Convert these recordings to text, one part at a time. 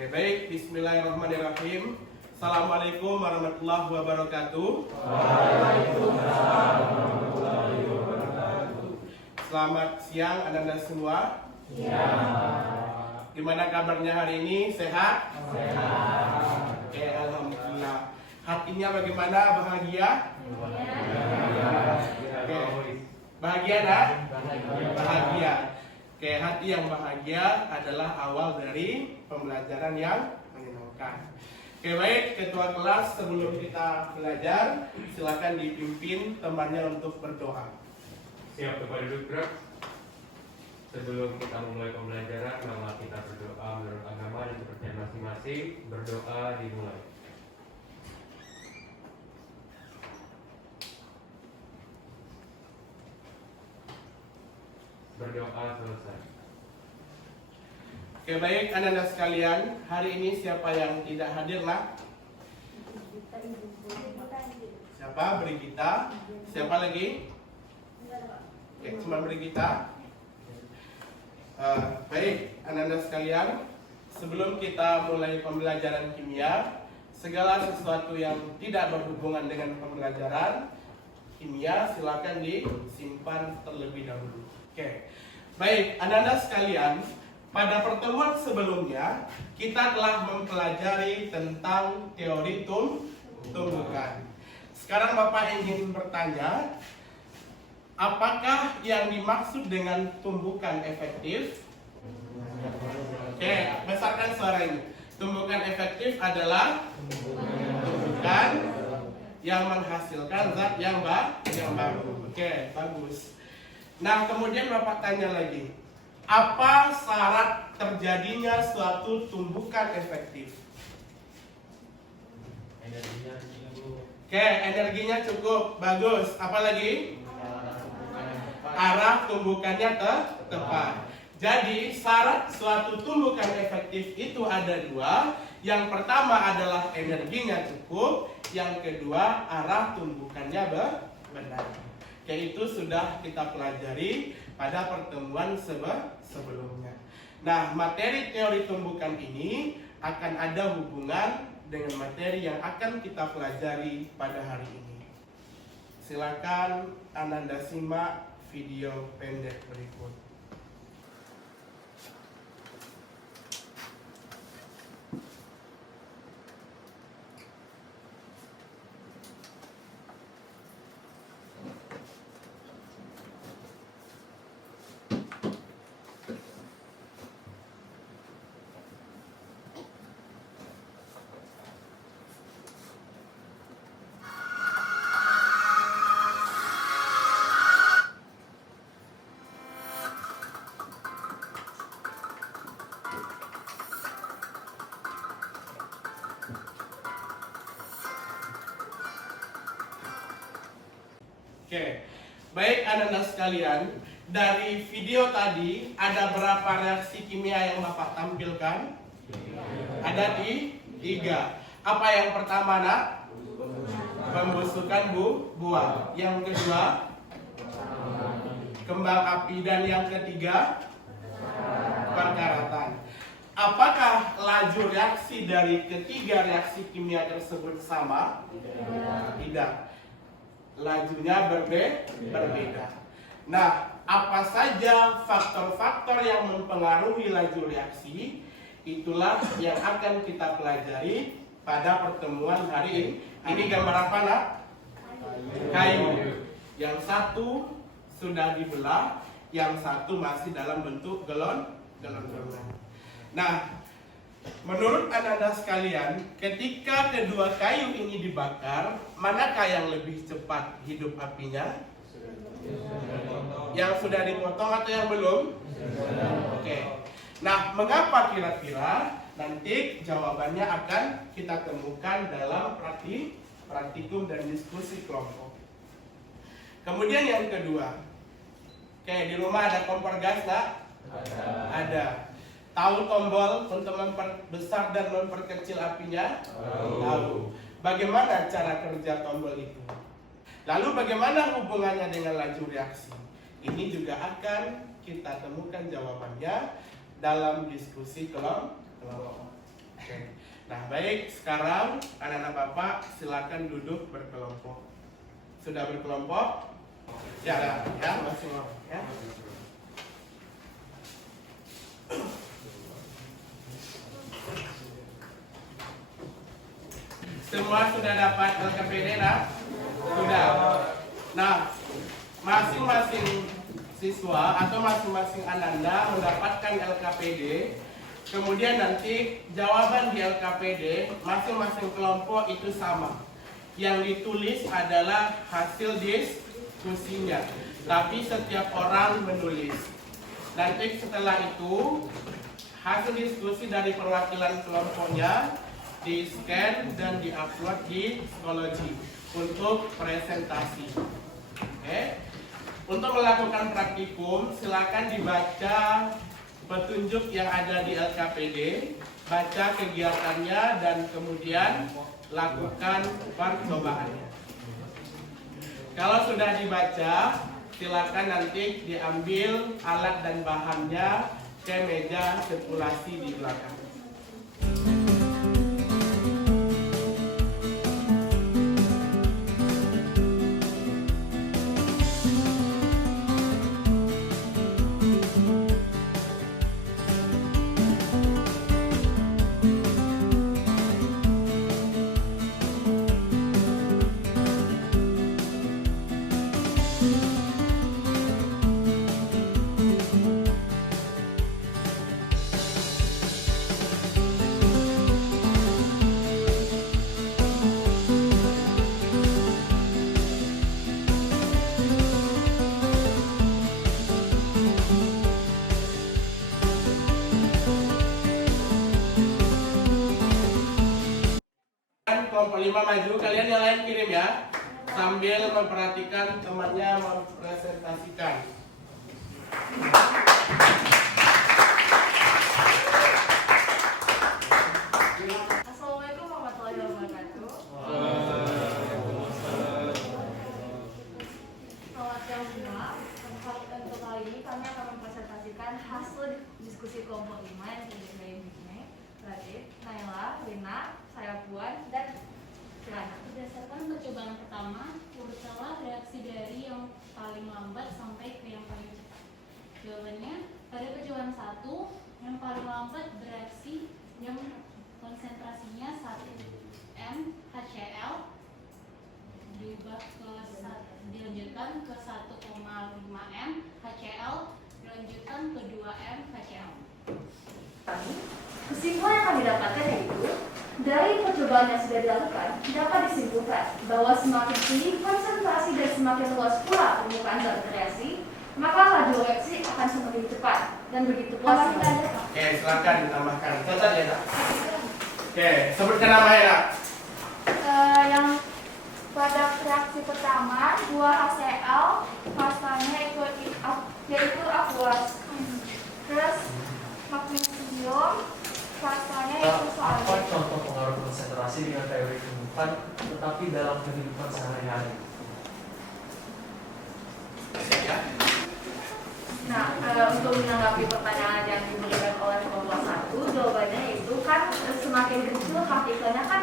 Oke, baik. Bismillahirrahmanirrahim. Assalamualaikum warahmatullahi wabarakatuh. Waalaikumsalam warahmatullahi wabarakatuh. Selamat siang Anda semua. Siang. Gimana kabarnya hari ini? Sehat? Sehat. Oke, alhamdulillah. Hatinya bagaimana? Bahagia? Oke. Bahagia nak? Bahagia. Oke, hati yang bahagia adalah awal dari pembelajaran yang menyenangkan. Oke, baik, ketua kelas, sebelum kita belajar, silakan dipimpin temannya untuk berdoa. Siap, kepada duduk gerak. Sebelum kita memulai pembelajaran, mari kita berdoa menurut agama dan kepercayaan masing-masing. Berdoa dimulai. Berdoa selesai. Oke, baik, anak-anak sekalian, hari ini siapa yang tidak hadir nak? Siapa? Brigita. Siapa lagi? Oke, cuma Brigita. Baik, anak-anak sekalian, sebelum kita mulai pembelajaran kimia, segala sesuatu yang tidak berhubungan dengan pembelajaran kimia silakan disimpan terlebih dahulu. Oke, baik, anak-anak sekalian, pada pertemuan sebelumnya kita telah mempelajari tentang teori tumbukan. Sekarang Bapak ingin bertanya, apakah yang dimaksud dengan tumbukan efektif? Oke, besarkan suara ini. Tumbukan efektif adalah tumbukan yang menghasilkan zat yang baru. Oke, bagus. Nah, kemudian Bapak tanya lagi, apa syarat terjadinya suatu tumbukan efektif? Energinya cukup. Oke, energinya cukup, bagus. Apa lagi? Arah tumbukannya tepat. Jadi syarat suatu tumbukan efektif itu ada dua. Yang pertama adalah energinya cukup. Yang kedua arah tumbukannya benar. Yaitu sudah kita pelajari pada pertemuan sebelumnya. Nah, materi teori tumbukan ini akan ada hubungan dengan materi yang akan kita pelajari pada hari ini. Silakan Anda simak video pendek berikut. Oke, baik anak-anak sekalian, dari video tadi ada berapa reaksi kimia yang Bapak tampilkan? Ada di 3. Apa yang pertama nak? Pembusukan buah. Yang kedua, kembang api, dan yang ketiga, perkaratan. Apakah laju reaksi dari ketiga reaksi kimia tersebut sama? Tidak. Lajunya berbeda. Nah, apa saja faktor-faktor yang mempengaruhi laju reaksi? Itulah yang akan kita pelajari pada pertemuan hari ini. Ini gambar apa nak? Kayu. Yang satu sudah dibelah, yang satu masih dalam bentuk galon. Nah, menurut anak-anak sekalian, ketika kedua kayu ini dibakar, manakah yang lebih cepat hidup apinya? Yang sudah dipotong atau yang belum? Oke. Nah, mengapa kira-kira? Nanti jawabannya akan kita temukan dalam praktikum dan diskusi kelompok. Kemudian yang kedua, oke, di rumah ada kompor gas nggak? Ada. Tahu tombol untuk memperbesar dan memperkecil apinya? Tahu. Bagaimana cara kerja tombol itu? Lalu bagaimana hubungannya dengan laju reaksi? Ini juga akan kita temukan jawabannya dalam diskusi kelompok. Oke. Nah, baik, sekarang anak-anak Bapak silakan duduk berkelompok. Sudah berkelompok? Ya, masing ya. Semua sudah dapat LKPD dah? Sudah. Nah, masing-masing siswa atau masing-masing ananda mendapatkan LKPD. Kemudian nanti jawaban di LKPD masing-masing kelompok itu sama. Yang ditulis adalah hasil diskusinya. Tapi setiap orang menulis. Nanti setelah itu hasil diskusi dari perwakilan kelompoknya di-scan dan di-upload di psikologi untuk presentasi. Oke. Untuk melakukan praktikum, silakan dibaca petunjuk yang ada di LKPD, baca kegiatannya dan kemudian lakukan percobaannya. Kalau sudah dibaca, silakan nanti diambil alat dan bahannya ke meja sirkulasi di belakang. Kelompok 5 maju, kalian yang lain kirim ya, sambil memperhatikan temannya mempresentasikan. Assalamualaikum warahmatullahi wabarakatuh. Selamat siang semua. Untuk kali ini kami akan mempresentasikan hasil diskusi kelompok 5 yang terdiri dari Bikne, Radit, Naila, Lina, saya Puan, dan Kirana. Berdasarkan percobaan pertama, urutkanlah reaksi dari yang paling lambat sampai ke yang paling cepat. Jawabannya, pada percobaan 1, yang paling lambat bereaksi yang konsentrasinya 1 m HCl dilanjutkan ke 1,5 m HCl dilanjutkan ke 2 m HCl. Kesimpulan yang kami dapatkan yaitu dari percobaan yang sudah dilakukan dapat disimpulkan bahwa semakin tinggi konsentrasi dan semakin luas pula permukaan zat bereaksi, maka laju reaksi akan semakin cepat dan begitu pula sebaliknya. Oke, silakan ditambahkan. Catat ya, Kak. Oke, sebutkan namanya, Kak. Yang pada reaksi pertama 2HCl pasanya yaitu aqueous. Terus magnesium pasanya yaitu Apa solid. contoh pengaruh konsentrasi dengan teori kehidupan tetapi dalam kehidupan sehari-hari? Ya. Nah, untuk menanggapi pertanyaan yang diberikan oleh kelompok 1, jawabannya itu kan semakin kecil partikelnya kan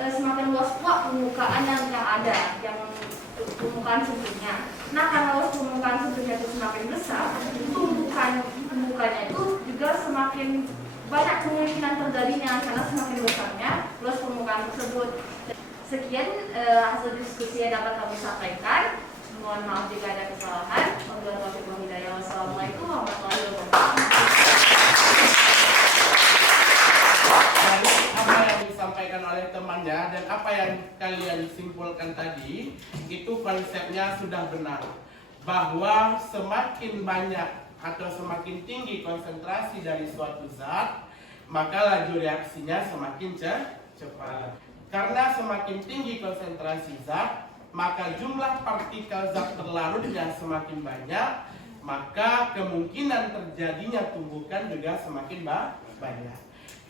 semakin luas pula permukaan yang ada, yang permukaan sumbernya. Nah, karena luas permukaan sumbernya itu semakin besar, tumbukannya itu juga semakin banyak kemungkinan terjadinya karena semakin besarnya luas permukaan tersebut. Sekian hasil diskusi yang dapat kami sampaikan. Mohon maaf jika ada kesalahan. Wassalamualaikum warahmatullahi wabarakatuh. Dari apa yang disampaikan oleh temannya dan apa yang kalian simpulkan tadi, itu konsepnya sudah benar. Bahwa semakin banyak atau semakin tinggi konsentrasi dari suatu zat, maka laju reaksinya semakin cepat. Karena semakin tinggi konsentrasi zat, maka jumlah partikel zat terlarutnya semakin banyak, maka kemungkinan terjadinya tumbukan juga semakin banyak.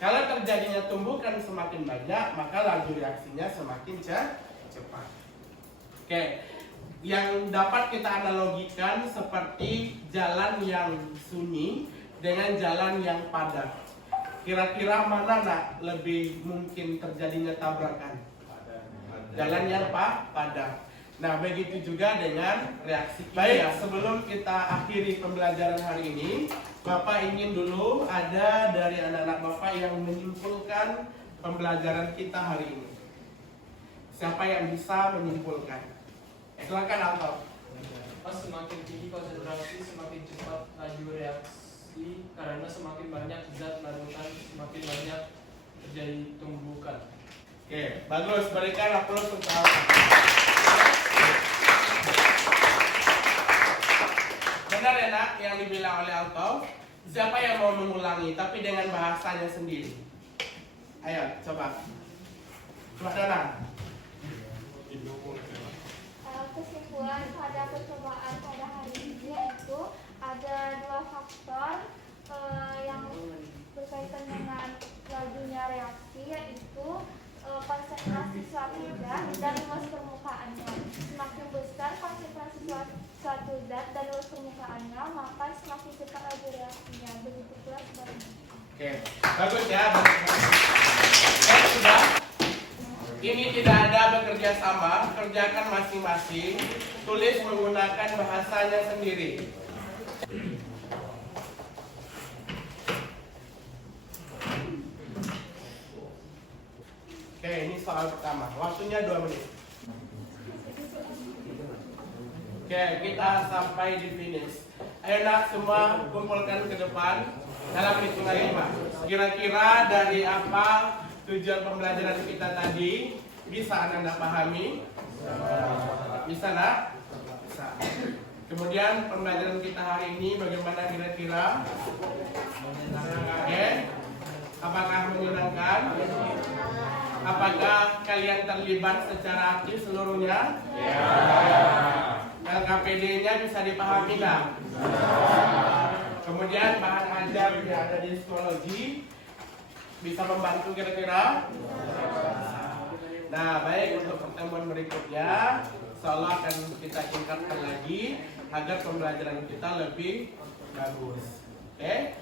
Kalau terjadinya tumbukan semakin banyak, maka laju reaksinya semakin cepat. Oke, yang dapat kita analogikan seperti jalan yang sunyi dengan jalan yang padat. kira-kira mana nak lebih mungkin terjadinya tabrakan? Jalan yang padat. Nah, begitu juga dengan reaksi kimia. Baik, sebelum kita akhiri pembelajaran hari ini, Bapak ingin dulu ada dari anak-anak Bapak yang menyimpulkan pembelajaran kita hari ini. Siapa yang bisa menyimpulkan? Silakan Alto. Pas semakin tinggi konsentrasi, semakin cepat laju reaksi karena semakin banyak zat larutan, semakin banyak terjadi tumbukan. Oke, bagus. Berikan aplaus untuk Alto. Benar ya nak yang dibilang oleh Alto? Siapa yang mau mengulangi tapi dengan bahasanya sendiri? Ayo, coba. Coba Dana. Kesimpulan pada percobaan pada hari ini yaitu ada dua faktor yang berkaitan dengan lajunya reaksi, yaitu konsentrasi suatu zat dan luas permukaannya. Semakin besar konsentrasi suatu zat dan luas permukaannya, maka semakin cepat laju reaksinya. Begitu pula sebaliknya. Oke, bagus ya. Sudah. Ini tidak ada bekerja sama, kerjakan masing-masing, tulis menggunakan bahasanya sendiri. Oke, ini soal pertama. Waktunya 2 menit. Oke, kita sampai di finish. Ayo nak semua kumpulkan ke depan dalam hitungan 5. Kira-kira dari apa tujuan pembelajaran kita tadi bisa Anda pahami? Bisa nak? Bisa. Kemudian pembelajaran kita hari ini bagaimana kira-kira? Oke. Apakah menyenangkan? Apakah kalian terlibat secara aktif seluruhnya? LKPD-nya bisa dipahami nak? Kemudian bahan ajar yang ada di psikologi bisa membantu kira-kira? Nah, baik, untuk pertemuan berikutnya insyaallah akan kita tingkatkan lagi agar pembelajaran kita lebih bagus. Oke?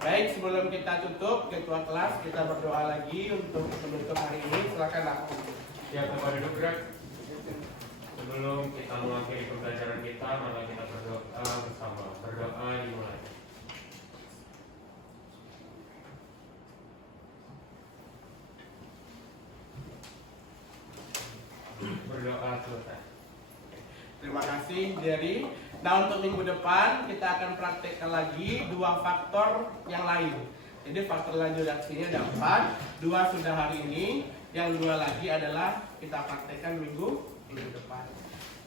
Baik, sebelum kita tutup ketua kelas, kita berdoa lagi untuk menutup hari ini. Silakan aku. Ya, Bapak duduk gerak. Sebelum kita mengakhiri pembelajaran kita, mari kita berdoa bersama. Berdoa dimulai. Berdoa selesai. Terima kasih Jerry. Nah, untuk minggu depan kita akan praktekkan lagi 2 faktor yang lain. Jadi faktor laju reaksinya ada 4, 2 sudah hari ini, yang 2 lagi adalah kita praktekkan minggu depan.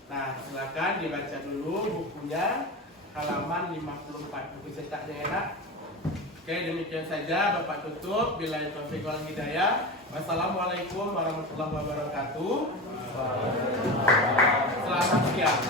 Nah, silakan dibaca dulu bukunya, halaman 54, buku cetaknya enak. Oke, demikian saja Bapak tutup. Billahi taufiq wal hidayah. Wassalamualaikum warahmatullahi wabarakatuh. Selamat siang.